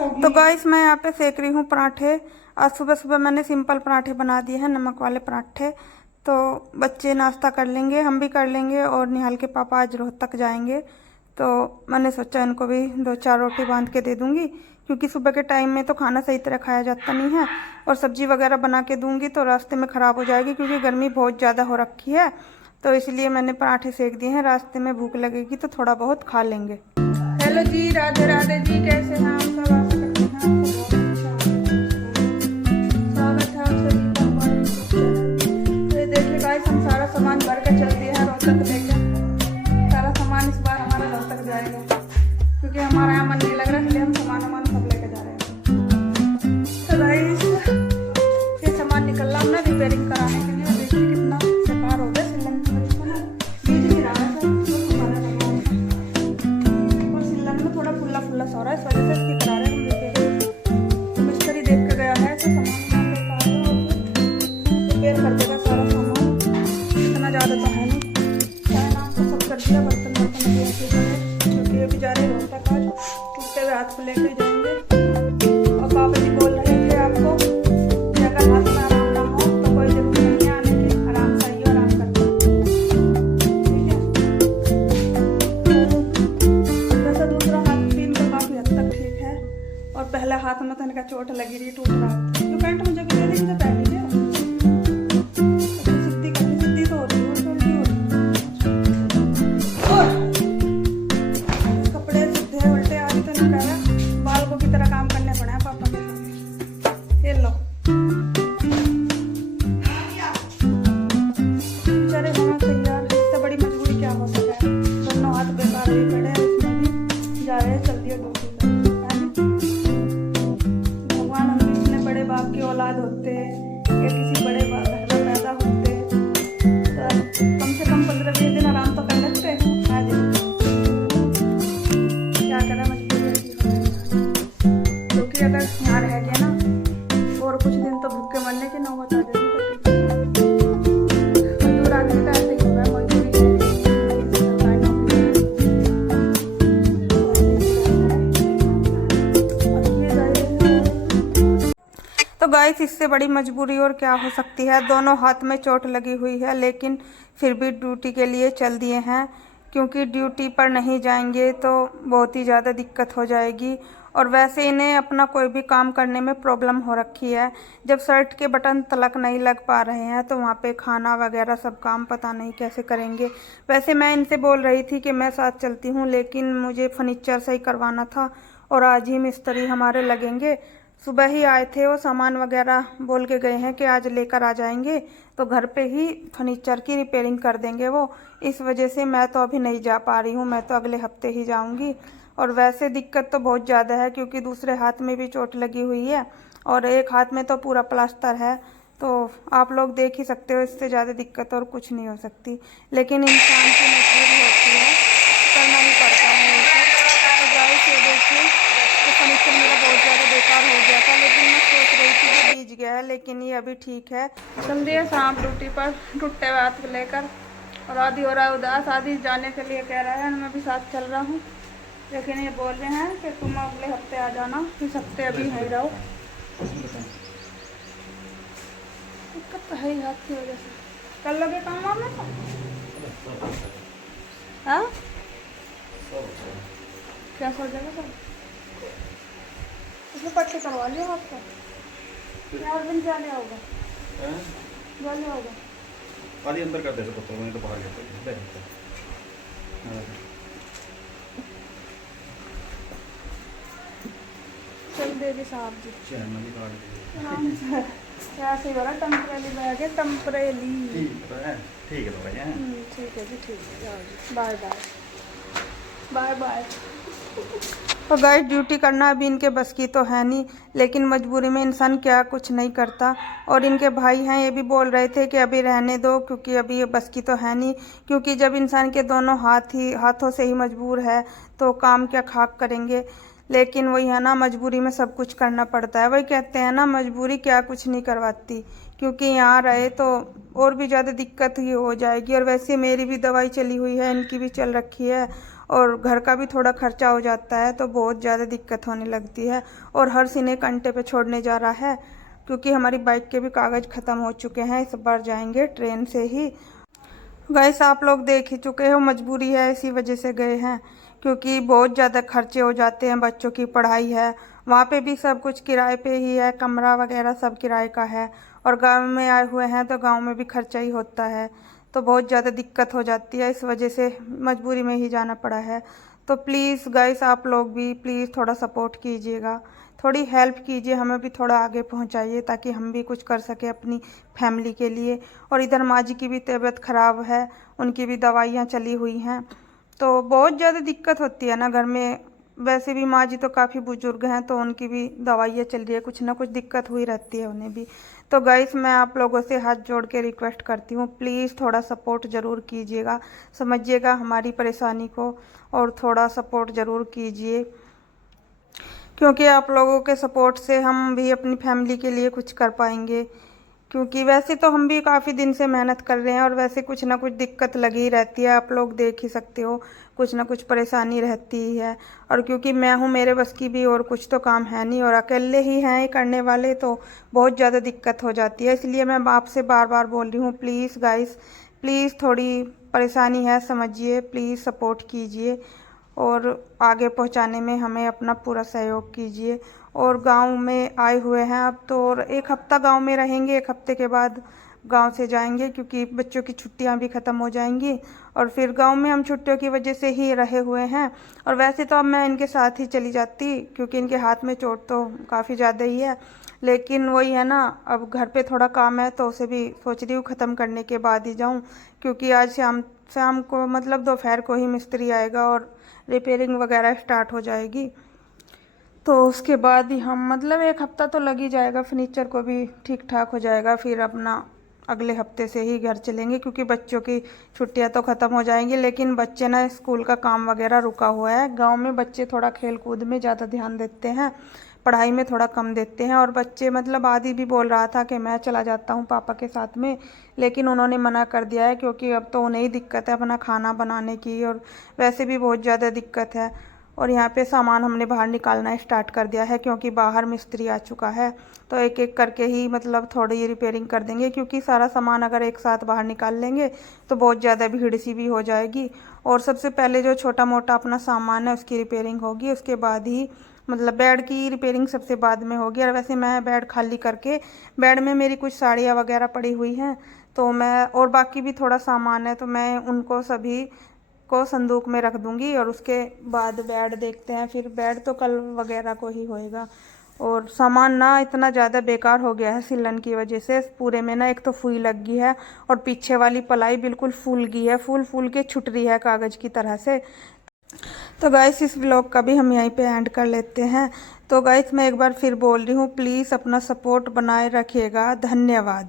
तो गाइस मैं यहाँ पे सेक रही हूँ पराठे। आज सुबह सुबह मैंने सिंपल पराठे बना दिए हैं, नमक वाले पराठे। तो बच्चे नाश्ता कर लेंगे, हम भी कर लेंगे, और निहाल के पापा आज रोहतक जाएंगे। तो मैंने सोचा इनको भी 2-4 रोटी बांध के दे दूँगी, क्योंकि सुबह के टाइम में तो खाना सही तरह खाया जाता नहीं है। और सब्जी वगैरह बना के दूँगी तो रास्ते में ख़राब हो जाएगी, क्योंकि गर्मी बहुत ज़्यादा हो रखी है। तो इसलिए मैंने पराठे सेक दिए हैं, रास्ते में भूख लगेगी तो थोड़ा बहुत खा लेंगे। हेलो जी, राधे राधे जी, कैसे हैं आप सब? आशा करते हैं आपको बहुत अच्छा स्वागत है आप सभी का हमारे यूट्यूब। ये देखिए गाइस, हम सारा सामान भर के चल दिए हैं रोहतक लेकर। सारा सामान इस बार हमारा रोहतक जाएगा, क्योंकि हमारा यहाँ मन नहीं लग रहा, इसलिए हम सामान सब लेकर जा रहे हैं। तो गाइस ये सामान निकल रहा हमने रिपेयरिंग कराने के लिए। देखिए कितना बेकार हो गया, सिलन की वजह से ना बीज नहीं रहा है थोड़ा फुल्ला फुल्ला सा हो रहा है, इस वजह से इसकी करा रहे हैं। तो मिस्त्री देख के गया है तो सामान रिपेयर कर देगा सारा सामान। इतना ज़्यादा तो है नहीं, चाहे नाम तो सब कर दिया, बर्तन वर्तन भी ऐसे ही, क्योंकि अभी जा रहे रोहतक आज टूटते हुए हाथ को लेकर जाएंगे। और पापा जी बोल रहे थे आपको कि अगर हाथ में आराम ना हो तो कोई जरूरत नहीं है आने की, आराम से आइए, आराम करते हैं, ठीक है। जैसा दूसरा ठीक है, और पहले हाथ में तो इनका चोट लगी रही, टूट रहा था। जो पैंट मुझे दे दी, मुझे पहन लीजिए। सिद्धि करनी, सिद्धि तो हो रही है, उल्टी हो रही। कपड़े सीधे उल्टे आदि तो नहीं करा, बालकों की तरह काम करने पड़े हैं पापा के साथ। ये लो बेचारे होना तैयार, इससे बड़ी मजबूरी क्या हो सका है। दोनों हाथ बेकार हुए पड़े हैं, इसमें भी जा रहे हैं, चल दिया ड्यूटी। बाप की औलाद होते या किसी बड़े घर में पैदा होते तो कम से कम 15-20 दिन आराम तो कर लेते। क्या करें, मजबूरी, क्योंकि अगर यहाँ रह गया ना और कुछ दिन तो भूखे मरने की नौबत आ जाएगी। मजदूर आदमी का ऐसे ही होगा, मजदूरी तो गाइस इससे बड़ी मजबूरी और क्या हो सकती है। दोनों हाथ में चोट लगी हुई है, लेकिन फिर भी ड्यूटी के लिए चल दिए हैं, क्योंकि ड्यूटी पर नहीं जाएंगे तो बहुत ही ज़्यादा दिक्कत हो जाएगी। और वैसे इन्हें अपना कोई भी काम करने में प्रॉब्लम हो रखी है। जब शर्ट के बटन तलक नहीं लग पा रहे हैं तो वहाँ पे खाना वगैरह सब काम पता नहीं कैसे करेंगे। वैसे मैं इनसे बोल रही थी कि मैं साथ चलती हूँ, लेकिन मुझे फर्नीचर सही करवाना था और आज ही मिस्त्री हमारे लगेंगे। सुबह ही आए थे, वो सामान वगैरह बोल के गए हैं कि आज लेकर आ जाएंगे, तो घर पे ही फर्नीचर की रिपेयरिंग कर देंगे वो। इस वजह से मैं तो अभी नहीं जा पा रही हूँ, मैं तो अगले हफ्ते ही जाऊँगी। और वैसे दिक्कत तो बहुत ज़्यादा है, क्योंकि दूसरे हाथ में भी चोट लगी हुई है और एक हाथ में तो पूरा प्लास्टर है। तो आप लोग देख ही सकते हो, इससे ज़्यादा दिक्कत और कुछ नहीं हो सकती। लेकिन इंसान की मजबूरी होती है, करना ही पड़ता है ये सब। तो गाइस ये देखिए, तो फर्नीचर मेरा बहुत ज़्यादा बेकार हो गया था, लेकिन मैं सोच रही थी कि बीज गया है, लेकिन ये अभी ठीक है। चल दिए शाम ड्यूटी पर टूटे हुए हाथ को लेकर, और आदि हो रहा है उदास, आदि जाने के लिए कह रहा है, मैं भी साथ चल रहा हूँ। लेकिन ये बोल रहे हैं कि तुम अगले हफ्ते आ जाना, इस हफ्ते अभी नहीं रहो। दिक्कत तो है ही हाथ की वजह से। कर लोगे काम वाम में तो? हाँ क्या सोचेगा सब? इसमें पट्टी करवा लिया आपको, यार दिन जाने होगा, जाने होगा। आदि अंदर कर दे सकते हो, तो बाहर जाते चल देगी साहब जी, क्या सही हो रहा है। टेम्परेली बैग है, टेम्परेली। ठीक है तो भैया, ठीक है जी, ठीक है, जाओ जी, बाय बाय, बाय बाय। तो गाइस ड्यूटी करना अभी इनके बस की तो है नहीं, लेकिन मजबूरी में इंसान क्या कुछ नहीं करता। और इनके भाई हैं, ये भी बोल रहे थे कि अभी रहने दो, क्योंकि अभी ये बस की तो है नहीं। क्योंकि जब इंसान के दोनों हाथों से ही मजबूर है तो काम क्या खाक करेंगे। लेकिन वही है ना, मजबूरी में सब कुछ करना पड़ता है। वही कहते हैं ना, मजबूरी क्या कुछ नहीं करवाती। क्योंकि यहाँ रहे तो और भी ज़्यादा दिक्कत ही हो जाएगी। और वैसे मेरी भी दवाई चली हुई है, इनकी भी चल रखी है, और घर का भी थोड़ा खर्चा हो जाता है, तो बहुत ज़्यादा दिक्कत होने लगती है। और हर सिने कंटे पे छोड़ने जा रहा है, क्योंकि हमारी बाइक के भी कागज़ ख़त्म हो चुके हैं। इस बार जाएंगे ट्रेन से ही। गाइस आप लोग देख ही चुके हो, मजबूरी है, इसी वजह से गए हैं, क्योंकि बहुत ज़्यादा खर्चे हो जाते हैं। बच्चों की पढ़ाई है, वहाँ पे भी सब कुछ किराए पे ही है, कमरा वगैरह सब किराए का है। और गांव में आए हुए हैं तो गांव में भी खर्चा ही होता है, तो बहुत ज़्यादा दिक्कत हो जाती है। इस वजह से मजबूरी में ही जाना पड़ा है। तो प्लीज़ गाइस आप लोग भी प्लीज़ थोड़ा सपोर्ट कीजिएगा, थोड़ी हेल्प कीजिए, हमें भी थोड़ा आगे पहुंचाइए, ताकि हम भी कुछ कर सकें अपनी फैमिली के लिए। और इधर माँ जी की भी तबीयत ख़राब है, उनकी भी दवाइयाँ चली हुई हैं, तो बहुत ज़्यादा दिक्कत होती है ना घर में। वैसे भी माँ जी तो काफ़ी बुजुर्ग हैं, तो उनकी भी दवाइयाँ चल रही है, कुछ ना कुछ दिक्कत हुई रहती है उन्हें भी। तो गाइस मैं आप लोगों से हाथ जोड़ के रिक्वेस्ट करती हूँ, प्लीज़ थोड़ा सपोर्ट ज़रूर कीजिएगा, समझिएगा हमारी परेशानी को, और थोड़ा सपोर्ट ज़रूर कीजिए, क्योंकि आप लोगों के सपोर्ट से हम भी अपनी फैमिली के लिए कुछ कर पाएंगे। क्योंकि वैसे तो हम भी काफ़ी दिन से मेहनत कर रहे हैं, और वैसे कुछ ना कुछ दिक्कत लगी रहती है, आप लोग देख ही सकते हो, कुछ ना कुछ परेशानी रहती ही है। और क्योंकि मैं हूँ, मेरे बस की भी और कुछ तो काम है नहीं, और अकेले ही हैं करने वाले, तो बहुत ज़्यादा दिक्कत हो जाती है। इसलिए मैं आपसे बार बार बोल रही हूँ, प्लीज़ गाइस प्लीज़, थोड़ी परेशानी है, समझिए, प्लीज़ सपोर्ट कीजिए, और आगे पहुंचाने में हमें अपना पूरा सहयोग कीजिए। और गांव में आए हुए हैं अब तो, और एक हफ़्ता गांव में रहेंगे, एक हफ़्ते के बाद गांव से जाएंगे, क्योंकि बच्चों की छुट्टियां भी ख़त्म हो जाएंगी। और फिर गांव में हम छुट्टियों की वजह से ही रहे हुए हैं। और वैसे तो अब मैं इनके साथ ही चली जाती, क्योंकि इनके हाथ में चोट तो काफ़ी ज़्यादा ही है, लेकिन वही है ना, अब घर पे थोड़ा काम है, तो उसे भी सोच रही हूँ ख़त्म करने के बाद ही जाऊँ, क्योंकि आज शाम शाम को मतलब दोपहर को ही मिस्त्री आएगा और रिपेयरिंग वगैरह स्टार्ट हो जाएगी। तो उसके बाद ही हम मतलब एक हफ़्ता तो लग ही जाएगा, फर्नीचर को भी ठीक ठाक हो जाएगा, फिर अपना अगले हफ्ते से ही घर चलेंगे, क्योंकि बच्चों की छुट्टियां तो ख़त्म हो जाएंगी। लेकिन बच्चे ना स्कूल का काम वगैरह रुका हुआ है। गांव में बच्चे थोड़ा खेल कूद में ज़्यादा ध्यान देते हैं, पढ़ाई में थोड़ा कम देते हैं। और बच्चे मतलब आदि भी बोल रहा था कि मैं चला जाता हूँ पापा के साथ में, लेकिन उन्होंने मना कर दिया है, क्योंकि अब तो उन्हें ही दिक्कत है अपना खाना बनाने की, और वैसे भी बहुत ज़्यादा दिक्कत है। और यहाँ पे सामान हमने बाहर निकालना स्टार्ट कर दिया है, क्योंकि बाहर मिस्त्री आ चुका है, तो एक एक करके ही मतलब थोड़ी रिपेयरिंग कर देंगे, क्योंकि सारा सामान अगर एक साथ बाहर निकाल लेंगे तो बहुत ज़्यादा भीड़ सी भी हो जाएगी। और सबसे पहले जो छोटा मोटा अपना सामान है उसकी रिपेयरिंग होगी, उसके बाद ही मतलब बेड की रिपेयरिंग सबसे बाद में होगी। और वैसे मैं बेड खाली करके, बेड में मेरी कुछ साड़ियाँ वगैरह पड़ी हुई हैं, तो मैं और बाकी भी थोड़ा सामान है, तो मैं उनको सभी को संदूक में रख दूंगी। और उसके बाद बेड देखते हैं, फिर बेड तो कल वगैरह को ही होएगा। और सामान ना इतना ज़्यादा बेकार हो गया है सिलन की वजह से, पूरे में ना एक तो फुई लग गई है, और पीछे वाली पलाई बिल्कुल फूल गई है, फूल फूल के छुट रही है कागज़ की तरह से। तो गाइस इस व्लॉग का भी हम यहीं पे एंड कर लेते हैं। तो गाइस मैं एक बार फिर बोल रही हूँ, प्लीज़ अपना सपोर्ट बनाए रखिएगा। धन्यवाद।